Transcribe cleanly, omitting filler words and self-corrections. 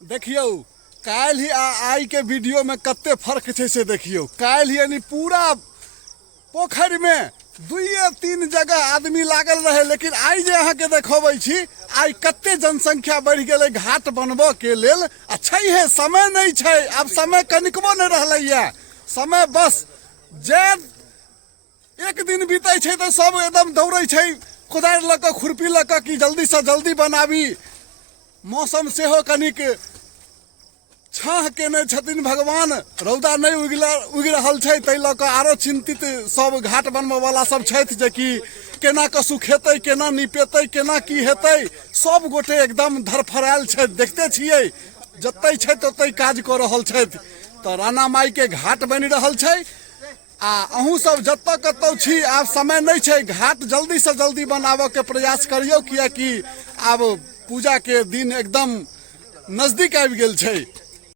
देखियो काल ही आई के वीडियो में कते फर्क है से देखियो। काल ही यानी पूरा पोखर में 2-3 जगह आदमी लागल रहे, लेकिन आई जे अहाँ के देखबै छी आई कते जनसंख्या बढ़ गए घाट बनबो के लेल। अच्छा है समय नहीं छै, अब समय कनिकबो नहीं रहलै है। समय बस जे एक दिन बीते छै तो सब एकदम दौड़े छै कोदारि लऽ कऽ खुरपी लऽ कऽ कि जल्दी से जल्दी बनाबी। मौसम सेहो कनिक छाह केने छथिन भगवान, रौदा नहीं उगि रहल छै, ताहि लऽ कऽ आरो चिंतित सब घाट बनबय वाला सब छथि जे कि केना कऽ सुखेतै, केना निपेतै, केना की हेतै। सब गोटे एकदम धरफरायल छथि, देखते छियै जतै छथि ओतै काज कऽ रहल छथि। तऽ राणा माई के घाट बनि रहल छै आ अहूँ सब जतऽ कतौ छी आब समय नहीं छै, घाट जल्दी से जल्दी बनाबऽ के प्रयास करियौ, कियाकि आब पूजा के दिन एकदम नजदीक आबि गेल छै।